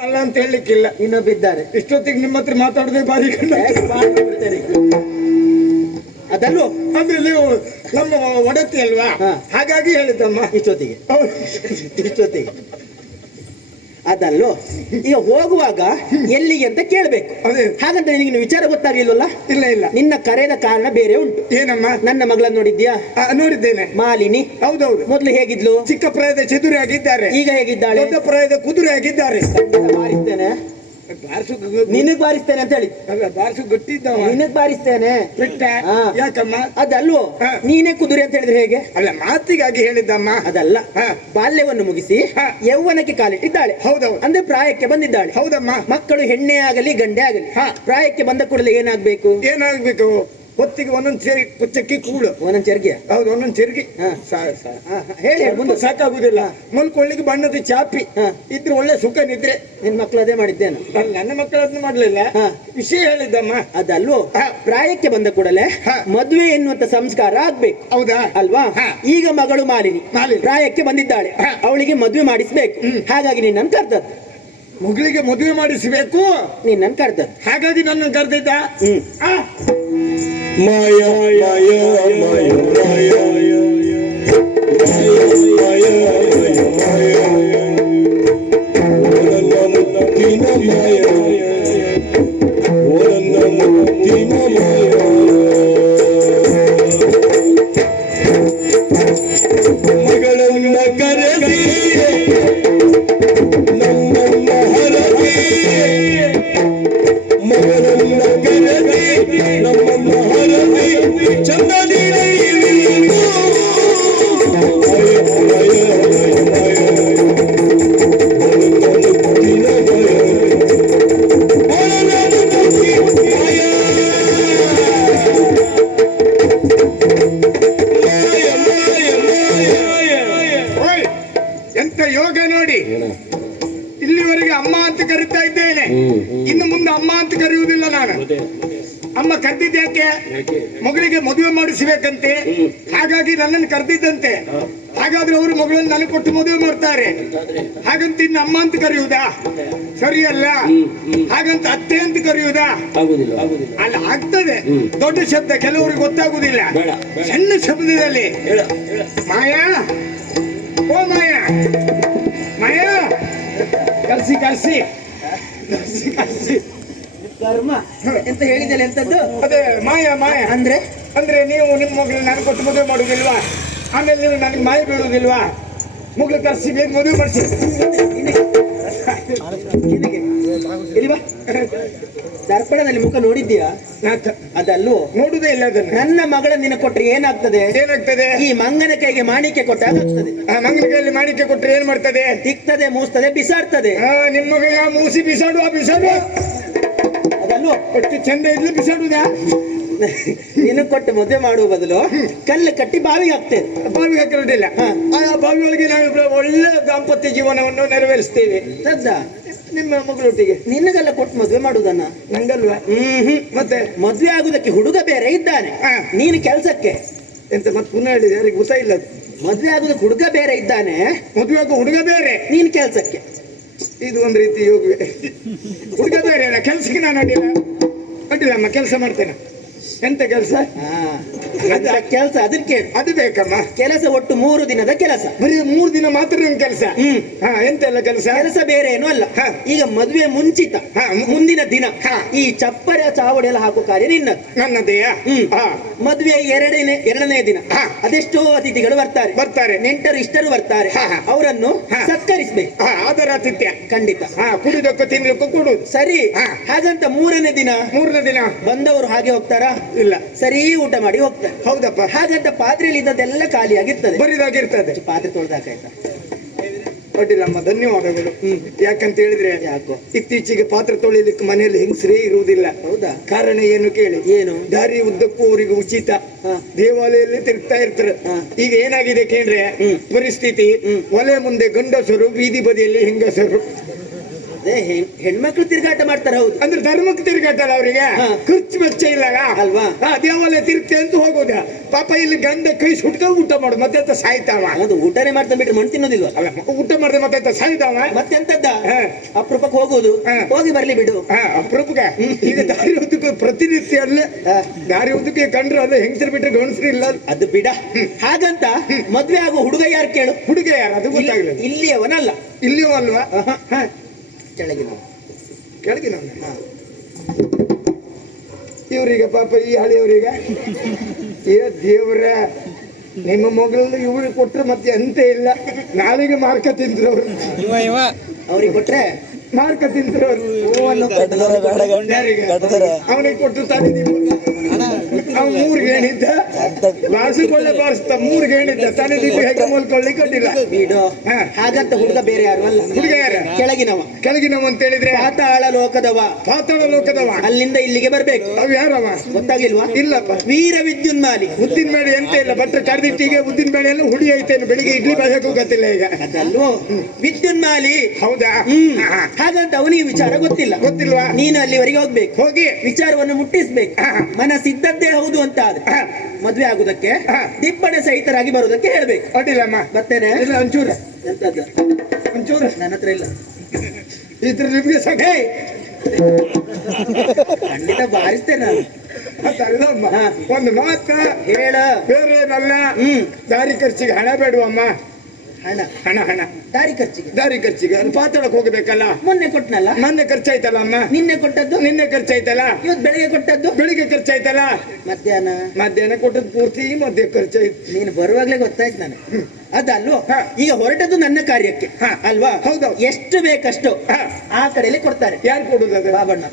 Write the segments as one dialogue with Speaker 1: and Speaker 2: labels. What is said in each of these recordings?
Speaker 1: ಅಲ್ಲ ಅಂತ ಹೇಳಲಿಕ್ಕಿಲ್ಲ.
Speaker 2: ಇನ್ನೊಬ್ಬಿದ್ದಾರೆ
Speaker 1: ಇಷ್ಟೊತ್ತಿಗೆ ನಿಮ್ಮ ಹತ್ರ ಮಾತಾಡದೆ ಬಾರಿ
Speaker 2: ಅದಲ್ಲೂ
Speaker 1: ಅಂದ್ರೆ ನೀವು ನಮ್ಮ ಒಡತಿ ಅಲ್ವಾ. ಹಾಗಾಗಿ ಹೇಳಿದ್ದಮ್ಮ.
Speaker 2: ಇಷ್ಟೊತ್ತಿಗೆ. ಇಷ್ಟೊತ್ತಿಗೆ. ಅದಲ್ಲೋ ಈಗ ಹೋಗುವಾಗ ಎಲ್ಲಿಗೆ ಅಂತ ಕೇಳ್ಬೇಕು. ಹಾಗಂತ ನಿನಗೆ ವಿಚಾರ ಗೊತ್ತಾಗ್ಲಿಲ್ವಲ್ಲ
Speaker 1: ಇಲ್ಲ ಇಲ್ಲ.
Speaker 2: ನಿನ್ನ ಕರೆದ ಕಾರಣ ಬೇರೆ ಉಂಟು.
Speaker 1: ಏನಮ್ಮ?
Speaker 2: ನನ್ನ ಮಗಳನ್ನ ನೋಡಿದ್ಯಾ
Speaker 1: ನೋಡಿದ್ದೇನೆ.
Speaker 2: ಮಾಲಿನಿ.
Speaker 1: ಹೌದೌದು.
Speaker 2: ಮೊದ್ಲು ಹೇಗಿದ್ಲು?
Speaker 1: ಚಿಕ್ಕ ಪ್ರಾಯದ ಚದುರಿ ಆಗಿದ್ದಾರೆ.
Speaker 2: ಈಗ ಹೇಗಿದ್ದಾಳೆ?
Speaker 1: ದೊಡ್ಡ ಪ್ರಾಯದ ಕುದುರೆ ಆಗಿದ್ದಾರೆ.
Speaker 2: ನಿನಗ್ ಬಾರಿಸ್ತೇನೆ ಅಂತ ಹೇಳಿ.
Speaker 1: ಬಾರ್ಸು
Speaker 2: ನಿನಗ್ ಬಾರಿಸ್ತೇನೆ.
Speaker 1: ಯಾಕಮ್ಮ?
Speaker 2: ಅದಲ್ವೋ. ನೀನೇ ಕುದುರೆ ಅಂತ ಹೇಳಿದ್ರೆ ಹೇಗೆ?
Speaker 1: ಅಲ್ಲ ಮಾತಿಗಾಗಿ ಹೇಳಿದ್ದಮ್ಮ.
Speaker 2: ಅದಲ್ಲ.
Speaker 1: ಹಾ.
Speaker 2: ಬಾಲ್ಯವನ್ನು ಮುಗಿಸಿ. ಯೌವನಕ್ಕೆ ಕಾಲಿಟ್ಟಿದ್ದಾಳೆ.
Speaker 1: ಹೌದೌದು.
Speaker 2: ಅಂದ್ರೆ ಪ್ರಾಯಕ್ಕೆ ಬಂದಿದ್ದಾಳೆ.
Speaker 1: ಹೌದಮ್ಮ.
Speaker 2: ಮಕ್ಕಳು ಹೆಣ್ಣೆ ಆಗಲಿ ಗಂಡೆ ಆಗಲಿ.
Speaker 1: ಹಾ.
Speaker 2: ಪ್ರಾಯಕ್ಕೆ ಬಂದ ಕೂಡಲೇ ಏನಾಗ್ಬೇಕು?
Speaker 1: ಏನಾಗ್ಬೇಕು? ಹೊತ್ತಿಗೆ ಒಂದೊಂದು ಸೇರಿ ಪುಚ್ಚಕ್ಕಿ ಕೂಡು.
Speaker 2: ಒಂದೊಂದು ಚರ್ಗಿ
Speaker 1: ಹೌದು ಒಂದೊಂದು ಚರ್ಗಿ
Speaker 2: ಹಾ. ಹಾ, ಹಾ, ಹೇಳಿ ಮುಂದೆ.
Speaker 1: ಸಾಕಾಗುದಿಲ್ಲ. ಮಲ್ಕೊಳ್ಳಿಕ್ಕೆ ಬಣ್ಣದ ಚಾಪಿ.
Speaker 2: ಹಾ.
Speaker 1: ಇದ್ರೆ ಒಳ್ಳೆ ಸುಖ ನಿದ್ರೆ.
Speaker 2: ನಿನ್ ಮಕ್ಕಳು ಅದೇ ಮಾಡಿದ್ದೇನು?
Speaker 1: ನನ್ನ ನನ್ನ ಅದನ್ನ ಮಾಡ್ಲಿಲ್ಲ.
Speaker 2: ಹಾ.
Speaker 1: ವಿಷಯ ಹೇಳಿದ್ದಮ್ಮ.
Speaker 2: ಅದಲ್ವೋ? ಪ್ರಾಯಕ್ಕೆ ಬಂದ ಕೂಡಲೇ
Speaker 1: ಹಾ.
Speaker 2: ಮದುವೆ ಎನ್ನುವಂತ ಸಂಸ್ಕಾರ ಆಗ್ಬೇಕು.
Speaker 1: ಹೌದಾ?
Speaker 2: ಅಲ್ವಾ? ಈಗ ಮಗಳು ಮಾಲಿನಿ. ಪ್ರಾಯಕ್ಕೆ ಬಂದಿದ್ದಾಳೆ. ಅವಳಿಗೆ ಮದುವೆ ಮಾಡಿಸ್ಬೇಕು. ಹಾಗಾಗಿ ನಿನ್ನನ್ನು ಕರ್ತದ
Speaker 1: ಮಗಳಿಗೆ ಮದುವೆ ಮಾಡಿಸಬೇಕು?
Speaker 2: ನಿನ್ನನ್ನು ಕರ್ತದ
Speaker 1: ಹಾಗಾಗಿ ನನ್ನ ಕರೆದಿದ್ದ?
Speaker 2: ಹ್ಮ್
Speaker 1: ಆ,
Speaker 3: ಮಾಯ ಮಾಯ
Speaker 1: ಯೋಗ ನೋಡಿ ಇಲ್ಲಿವರೆಗೆ ಅಮ್ಮ ಅಂತ ಕರೀತಾ ಇದ್ದೇನೆ ಇನ್ನು ಮುಂದೆ ಅಮ್ಮ ಅಂತ ಕರೆಯುವುದಿಲ್ಲ ನಾನು ಅಮ್ಮ ಕರೆದಿದ್ಯಾಕೆ ಮಗಳಿಗೆ ಮದುವೆ ಮಾಡಿಸಬೇಕಂತೆ. ಹಾಗಾಗಿ ನನ್ನನ್ನು ಕರೆದಿದ್ದಂತೆ. ಹಾಗಾದ್ರೆ ಅವರು ಮಗಳನ್ನು ನನಗೆ ಕೊಟ್ಟು ಮದುವೆ ಮಾಡ್ತಾರೆ. ಹಾಗಂತ ಇನ್ನು ಅಮ್ಮ ಅಂತ ಕರೆಯುವುದಾ? ಸರಿಯಲ್ಲ ಹಾಗಂತ ಅತ್ತೆ ಅಂತ ಕರೆಯುವುದಾ? ಅಲ್ಲ ಆಗ್ತದೆ. ದೊಡ್ಡ ಶಬ್ದ ಕೆಲವರಿಗೆ ಗೊತ್ತಾಗುದಿಲ್ಲ. ಸಣ್ಣ ಶಬ್ದದಲ್ಲಿ. ಮಾಯಾ? ಓ ಮಾಯಾ? ಮಾಯಾ? ಕಲ್ಸಿ ಕಲ್ಸಿ ಕಲ್ಸಿ ಕಲ್ಸಿ
Speaker 2: ಕರ್ಮ. ಎಂತ ಹೇಳಿದಲ್ಲ ಎಂತದ್ದು?
Speaker 1: ಅದೇ ಮಾಯಾ ಮಾಯಾ.
Speaker 2: ಅಂದ್ರೆ?
Speaker 1: ಅಂದ್ರೆ ನೀವು ನಿಮ್ಮ ಮಗಳನ್ನ ನನಗೆ ಕೊಟ್ಟು ಮದುವೆ ಮಾಡುದಿಲ್ವಾ ಆಮೇಲೆ ನೀವು ನನಗೆ ಮಾಯ ಬೀಳುವುದಿಲ್ವಾ? ಮಗಳು ಕರ್ಸಿ ಬೇಗ ಮದುವೆ ಮಾಡಿಸಿ.
Speaker 2: ದರ್ಪಣದಲ್ಲಿ ಮುಖ ನೋಡಿದ್ದೀಯಾ? ಅದಲ್ಲೂ?
Speaker 1: ನೋಡುದೇ ಇಲ್ಲ ಅದನ್ನ.
Speaker 2: ನನ್ನ ಮಗಳ ನಿನ ಕೊಟ್ರೆ ಏನಾಗ್ತದೆ?
Speaker 1: ಏನಾಗ್ತದೆ?
Speaker 2: ಈ ಮಂಗನ ಕೈಗೆ ಮಾಣಿಕ್ಯ ಕೊಟ್ಟ ಆಗ್ತದೆ
Speaker 1: ಆ ಮಂಗನ ಕೈಯಲ್ಲಿ ಮಾಣಿಕ್ಯ ಕೊಟ್ರೆ ಏನ್ ಮಾಡ್ತದೆ?
Speaker 2: ತಿಕ್ತದೆ ಮೂಸ್ತದೆ ಬಿಸಾಡ್ತದೆ.
Speaker 1: ನಿಮ್ಮ ಮಗಳ ಮೂಸಿ ಬಿಸಾಡುವ ಬಿಸಾಡುವ.
Speaker 2: ಅದಲ್ಲೂ
Speaker 1: ಎಷ್ಟು ಚಂದ ಇದ್ಲು ಬಿಸಾಡುದ?
Speaker 2: ನಿನಗೆ ಕೊಟ್ಟು ಮದುವೆ ಮಾಡುವ ಬದಲು ಕಲ್ಲು ಕಟ್ಟಿ ಬಾವಿಗೆ ಹಾಕ್ತೇವೆ
Speaker 1: ಬಾವಿಗೆ ಹಾಕಿರೋದಿಲ್ಲ. ಆ ಬಾವಿ ಒಳಗೆ ನಾವು ಒಳ್ಳೆ ದಾಂಪತ್ಯ ಜೀವನವನ್ನು ನೆರವೇರಿಸ್ತೇವೆ.
Speaker 2: ಸದ್ದ?
Speaker 1: ನಿಮ್ಮ ಮಗಳೊಟ್ಟಿಗೆ.
Speaker 2: ನಿನ್ನಗೆಲ್ಲ ಕೊಟ್ಟು ಮದುವೆ ಮಾಡುದನ್ನ?
Speaker 1: ನಂಗಲ್ವ?
Speaker 2: ಹ್ಮ್. ಹ್ಮ್
Speaker 1: ಮತ್ತೆ?
Speaker 2: ಮದುವೆ ಆಗುದಕ್ಕೆ ಹುಡುಗ ಬೇರೆ ಇದ್ದಾನೆ. ನೀನು ಕೆಲ್ಸಕ್ಕೆ.
Speaker 1: ಎಂತ ಮತ್ತೆ ಪುನಃ ಹೇಳಿದೆ ಯಾರಿಗೆ ಗೊತ್ತಾಯಿಲ್ಲ ಇಲ್ಲ
Speaker 2: ಮದುವೆ ಆಗುದಕ್ಕೆ ಹುಡುಗ ಬೇರೆ ಇದ್ದಾನೆ.
Speaker 1: ಮದುವೆ ಆಗೋ ಹುಡುಗ ಬೇರೆ.
Speaker 2: ನೀನು ಕೆಲ್ಸಕ್ಕೆ.
Speaker 1: ಇದು ಒಂದು ರೀತಿ ಯೋಗವೇ ಹುಡುಗ ಬೇರೆ ಅಲ್ಲ ಕೆಲ್ಸಕ್ಕೆ ನಾನು ಅಡ್ಡಿಲ್ಲ. ಅಡ್ಡಿಲ್ಲ ಅಮ್ಮ ಕೆಲಸ ಮಾಡ್ತೇನೆ. ಎಂತ ಕೆಲಸ?
Speaker 2: ಕೆಲಸ? ಅದಕ್ಕೆ
Speaker 1: ಅದು ಬೇಕಮ್ಮ.
Speaker 2: ಕೆಲಸ ಒಟ್ಟು ಮೂರು ದಿನದ ಕೆಲಸ.
Speaker 1: ಬರೀ ಮೂರು ದಿನ ಮಾತ್ರ ನಿಮ್ ಕೆಲಸ?
Speaker 2: ಹ್ಮ್.
Speaker 1: ಹಾ ಎಂತ ಎಲ್ಲ ಕೆಲಸ?
Speaker 2: ಕೆಲಸ ಬೇರೆ ಏನು ಅಲ್ಲ. ಈಗ ಮದುವೆ ಮುಂಚಿತ
Speaker 1: ಹಾ,
Speaker 2: ಮುಂದಿನ ದಿನ. ಈ ಚಪ್ಪರ ಚಾವಡಿ ಎಲ್ಲ ಹಾಕೋ ಕಾರ್ಯ ನಿನ್ನದು.
Speaker 1: ನನ್ನದೇ
Speaker 2: ಹ್ಮ್.
Speaker 1: ಹಾ.
Speaker 2: ಮದುವೆ ಎರಡನೇ ಎರಡನೇ ದಿನ. ಅದೆಷ್ಟೋ ಅತಿಥಿಗಳು ಬರ್ತಾರೆ.
Speaker 1: ಬರ್ತಾರೆ.
Speaker 2: ನೆಂಟರು ಇಷ್ಟರು ಬರ್ತಾರೆ. ಅವರನ್ನು ಸತ್ಕರಿಸಬೇಕು.
Speaker 1: ಹಾ ಆದರಾತಿಥ್ಯ.
Speaker 2: ಖಂಡಿತ.
Speaker 1: ಹಾ ಕುಡಿದಕ್ಕೂ ತಿನ್ಲಿಕ್ಕೂ ಕೊಡುದು
Speaker 2: ಸರಿ. ಹಾಗಂತ ಮೂರನೇ ದಿನ
Speaker 1: ಮೂರನೇ ದಿನ.
Speaker 2: ಬಂದವರು ಹಾಗೆ ಹೋಗ್ತಾರಾ?
Speaker 1: ಇಲ್ಲ.
Speaker 2: ಸರಿ ಊಟ ಮಾಡಿ ಹೋಗ್ತಾರೆ.
Speaker 1: ಹೌದಪ್ಪ.
Speaker 2: ಹಾಗಂತ ಪಾತ್ರೆಯಲ್ಲಿ ಇದ್ದದೆಲ್ಲ ಖಾಲಿಯಾಗಿರ್ತದೆ.
Speaker 1: ಬರಿದಾಗಿರ್ತದೆ.
Speaker 2: ಪಾತ್ರೆ ತೊಳೆದಾಕಾಯ್ತಾ?
Speaker 1: ಅಡ್ಡಿಲ್ಲಮ್ಮ ಧನ್ಯವಾದಗಳು. ಯಾಕಂತ ಹೇಳಿದ್ರೆ
Speaker 2: ಯಾಕೋ?
Speaker 1: ಇತ್ತೀಚೆಗೆ ಪಾತ್ರ ತೊಳಿಲಿಕ್ಕೆ ಮನೆಯಲ್ಲಿ ಹೆಂಗಸರೇ ಇರುವುದಿಲ್ಲ.
Speaker 2: ಹೌದಾ?
Speaker 1: ಕಾರಣ ಏನು ಕೇಳಿ?
Speaker 2: ಏನು?
Speaker 1: ದಾರಿ ಉದ್ದಕ್ಕೂ ಅವರಿಗೆ ಉಚಿತ. ದೇವಾಲಯದಲ್ಲಿ ತಿರುಗ್ತಾ ಇರ್ತಾರೆ. ಈಗ ಏನಾಗಿದೆ ಕೇಳ್ರೆ? ಪರಿಸ್ಥಿತಿ. ಒಲೆ ಮುಂದೆ ಗಂಡಸರು ಬೀದಿ ಬದಿಯಲ್ಲಿ ಹೆಂಗಸರು.
Speaker 2: ಅದೇ ಹೆಣ್- ಹೆಣ್ಮಕ್ಳು ತಿರುಗಾಟ ಮಾಡ್ತಾರೆ ಹೌದು.
Speaker 1: ಅಂದ್ರೆ ಧರ್ಮಕ್ಕೆ ತಿರುಗಟ್ಟಲ್ಲ ಅವರಿಗೆ?
Speaker 2: ಹಾ.
Speaker 1: ಖರ್ಚು ವೆಚ್ಚ ಇಲ್ಲ
Speaker 2: ಅಲ್ವಾ?
Speaker 1: ದೇವಾಲಯ ತಿರುಗ್ತೆ ಅಂತ ಹೋಗೋದ. ಪಾಪ ಇಲ್ಲಿ ಗಂಧ ಕೈ ಸುಟ್ಕ ಊಟ ಮಾಡು ಮತ್ತೆ ಸಾಯ್ತಾವ?
Speaker 2: ಅದು ಊಟನೇ ಮಾಡ್ತಾ ಬಿಟ್ಟು ಮಣ್ಣು ತಿನ್ನೋದಿಲ್ಲ
Speaker 1: ಅಲ್ಲ ಊಟ ಮಾಡಿದ್ರೆ ಮತ್ತೆ ಸಾಯ್ತಾವ?
Speaker 2: ಮತ್ತೆ
Speaker 1: ಎಂತದ್ದ?
Speaker 2: ಅಪರೂಪಕ್ಕೆ ಹೋಗೋದು. ಹೋಗಿ ಬರ್ಲಿ ಬಿಡು.
Speaker 1: ಅಪರೂಪಕ್ಕೆ ಈಗ ದಾರಿ ಉದ್ದಕ್ಕೆ ಪ್ರತಿನಿತ್ಯ ಅಲ್ಲೇ ದಾರಿ ಉದ್ದಕ್ಕೆ ಕಂಡ್ರೆ ಅಲ್ಲ ಹೆಂಗಸರು ಬಿಟ್ಟರೆ ಗಂಡಸರು ಇಲ್ಲ.
Speaker 2: ಅದು ಬಿಡ. ಹಾಗಂತ ಮದ್ವೆ ಆಗೋ ಹುಡುಗ ಯಾರು ಕೇಳು?
Speaker 1: ಹುಡುಗ ಯಾರು? ಅದು ಗೊತ್ತಾಗ್ಲಿಲ್ಲ.
Speaker 2: ಇಲ್ಲಿಯವನಲ್ಲ.
Speaker 1: ಇಲ್ಲಿಯೂ ಅಲ್ವಾ
Speaker 2: ಕೆಳಗಿನ
Speaker 1: ಕೆಳಗಿನ ಇವ್ರೀಗ ಪಾಪ ಈ ಹಳೆಯವ್ರೀಗ. ಏ ದೇವ್ರ ನಿಮ್ಮ ಮಗಳು ಇವ್ರಿಗೆ ಕೊಟ್ರೆ ಮತ್ತೆ ಎಂತ ಇಲ್ಲ. ನಾಳೆಗೆ ಮಾರ್ಕ ತಿಂದ್ರು ಅವ್ರು
Speaker 2: ಅವ್ರಿಗೆ ಕೊಟ್ರೆ
Speaker 1: ಮಾರ್ಕ ತಿಂದ್ರು ಅವ್ರು ಅವನಿಗೆ ಕೊಟ್ಟು ತಂದಿದ್ದೀವಿ ಅವ ಮೂರ್ ಗೇಣಿದ್ದ ಬಾರಿಸಿಕೊಳ್ಳೆ ಬಾರಿಸ್ತ ಮೂರ್ ಗೇಣಿದ್ದ ತಂದಿದ್ದೀವಿ ಹೇಗೆ ಮಲ್ಕೊಳ್ಳಿಕ್ಕೆ ಕೊಟ್ಟಿಲ್ಲ
Speaker 2: ಬಿಡು. ಹಾಗಂತ ಹುಡುಗ ಬೇರೆ ಯಾರು ಅಲ್ಲ.
Speaker 1: ಹುಡುಗ ಯಾರು?
Speaker 2: ಕೆಳಗಿನವ.
Speaker 1: ಕೆಳಗಿನವ ಅಂತ ಹೇಳಿದ್ರೆ?
Speaker 2: ಪಾತಾಳ ಲೋಕದವ.
Speaker 1: ಪಾತಾಳ ಲೋಕದವ.
Speaker 2: ಅಲ್ಲಿಂದ ಇಲ್ಲಿಗೆ ಬರ್ಬೇಕು.
Speaker 1: ಅವ್ ಯಾರವ?
Speaker 2: ಗೊತ್ತಾಗಿಲ್ವಾ?
Speaker 1: ಇಲ್ಲಪ್ಪ.
Speaker 2: ವೀರ ವಿದ್ಯುನ್ಮಾಲಿ.
Speaker 1: ಉದ್ದಿನ ಬೇಳೆ ಎಂತ ಇಲ್ಲ ಬಟ್ ಕಡ್ದಿಟ್ಟಿಗೆ ಉದ್ದಿನ ಬೇಳೆ ಎಲ್ಲ ಹುಡಿ ಐತೇನು ಬೆಳಿಗ್ಗೆ ಇಡ್ಲಿ ಬಯಕು ಗೊತ್ತಿಲ್ಲ ಈಗ.
Speaker 2: ವಿದ್ಯುನ್ ಮಾಲಿ
Speaker 1: ಹೌದಾ?
Speaker 2: ಹ್ಮ್. ಹಾಗಂತ ಅವನಿಗೆ ವಿಚಾರ ಗೊತ್ತಿಲ್ಲ.
Speaker 1: ಗೊತ್ತಿಲ್ವಾ?
Speaker 2: ನೀನು ಅಲ್ಲಿವರೆಗೆ ಹೋಗ್ಬೇಕು.
Speaker 1: ಹೋಗಿ.
Speaker 2: ವಿಚಾರವನ್ನು ಮುಟ್ಟಿಸ್ಬೇಕು.
Speaker 1: ಮನ
Speaker 2: ಮನಸ್ಸಿದ್ದದ್ದೇ ಹೌದು ಅಂತ ಆದ್ರೆ. ಮದ್ವೆ ಆಗುದಕ್ಕೆ. ದಿಪ್ಪಣೆ ಸಹಿತರಾಗಿ ಬರುವುದಕ್ಕೆ ಹೇಳ್ಬೇಕು.
Speaker 1: ಅಡ್ಡಿಲ್ಲಮ್ಮ
Speaker 2: ಬರ್ತೇನೆ
Speaker 1: ಇಲ್ಲ ಒಂಚೂರು.
Speaker 2: ಎಂತದ್ದು?
Speaker 1: ಒಂಚೂರು?
Speaker 2: ನನ್ನ ಹತ್ರ ಇಲ್ಲ.
Speaker 1: ಇದ್ರ ನಿಮ್ಗೆ
Speaker 2: ಸಭೆ! ಖಂಡಿತ ಬಾರಿಸ್ತೇನೆ ನಾನು.
Speaker 1: ಅದಲ್ಲಮ್ಮ ಒಂದು ಮಾತ.
Speaker 2: ಹೇಳ.
Speaker 1: ಬೇರೆ ಏನಲ್ಲ.
Speaker 2: ಹ್ಮ್.
Speaker 1: ದಾರಿ ಖರ್ಚಿಗೆ ಹಣ ಬೇಡುವಮ್ಮ.
Speaker 2: ಹಣ
Speaker 1: ಹಣ ಹಣ.
Speaker 2: ದಾರಿ ಖರ್ಚಿಗೆ.
Speaker 1: ದಾರಿ ಖರ್ಚಿಗೆ. ಅಲ್ಲಿ ಪಾತಾಳಕ್ಕೆ ಹೋಗ್ಬೇಕಲ್ಲ?
Speaker 2: ಮೊನ್ನೆ ಕೊಟ್ಟನಲ್ಲ
Speaker 1: ಮೊನ್ನೆ ಖರ್ಚಾಯ್ತಲ್ಲ ಅಮ್ಮ?
Speaker 2: ನಿನ್ನೆ ಕೊಟ್ಟದ್ದು?
Speaker 1: ನಿನ್ನೆ ಖರ್ಚಾಯ್ತಲ್ಲ?
Speaker 2: ಇವತ್ತು ಬೆಳಿಗ್ಗೆ ಕೊಟ್ಟದ್ದು?
Speaker 1: ಬೆಳಿಗ್ಗೆ ಖರ್ಚಾಯ್ತಲ್ಲ?
Speaker 2: ಮಧ್ಯಾಹ್ನ.
Speaker 1: ಮಧ್ಯಾಹ್ನ ಕೊಟ್ಟದ್ದು ಪೂರ್ತಿ ಮಧ್ಯ ಖರ್ಚಾಯ್ತು.
Speaker 2: ನೀನು ಬರುವಾಗ್ಲೇ ಗೊತ್ತಾಯ್ತು ನಾನು ಅದಲ್ವೋ?
Speaker 1: ಹಾ.
Speaker 2: ಈಗ ಹೊರಟದ್ದು ನನ್ನ ಕಾರ್ಯಕ್ಕೆ.
Speaker 1: ಹಾ.
Speaker 2: ಅಲ್ವಾ?
Speaker 1: ಹೌದು
Speaker 2: ಎಷ್ಟು ಬೇಕಷ್ಟು. ಆ ಕಡೆಯಲ್ಲಿ ಕೊಡ್ತಾರೆ.
Speaker 1: ಯಾರು ಕೊಡುದು
Speaker 2: ಬಾಬಣ್ಣ.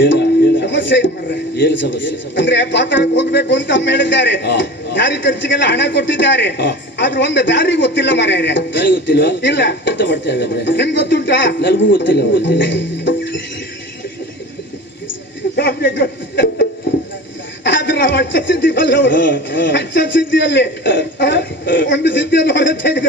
Speaker 3: ಏನ ಏನ?
Speaker 1: ಸಮಸ್ಯೆ ಇದೆ ಮಾರ್ರೆ.
Speaker 3: ಏನ್ ಸಮಸ್ಯೆ?
Speaker 1: ಅಂದ್ರೆ ಪಾತಾಳಕ್ಕೆ ಹೋಗ್ಬೇಕು ಅಂತ ಅಮ್ಮ ಹೇಳಿದ್ದಾರೆ.
Speaker 3: ಹಾ.
Speaker 1: ದಾರಿ ಖರ್ಚಿಗೆಲ್ಲ ಹಣ ಕೊಟ್ಟಿದ್ದಾರೆ.
Speaker 3: ಹಾ.
Speaker 1: ಆದ್ರೆ ಒಂದು ದಾರಿ ಗೊತ್ತಿಲ್ಲ ಮಾರ್ಯಾರೆ
Speaker 3: ನನಗೆ ಗೊತ್ತಿಲ್ಲ
Speaker 1: ಇಲ್ಲ.
Speaker 3: ಎಂತ ಮಾಡ್ತೇವೆ ಹಾಗಾದ್ರೆ
Speaker 1: ನಿಮ್ಗೆ ಗೊತ್ತುಂಟಾ?
Speaker 3: ನನಗೂ ಗೊತ್ತಿಲ್ಲ ಗೊತ್ತಿಲ್ಲ
Speaker 1: ನಮ್ಗೆ ಗೊತ್ತಿಲ್ಲ. ಆದ್ರೆ ನಾವು ಅಷ್ಟ ಸಿದ್ಧಿ ಬಲ್ಲವರು. ಅಷ್ಟ ಸಿದ್ಧಿಯಲ್ಲಿ. ಆ, ಒಂದು ಸಿದ್ಧಿಯನ್ನು ಹೊರ ತೆಗೆದ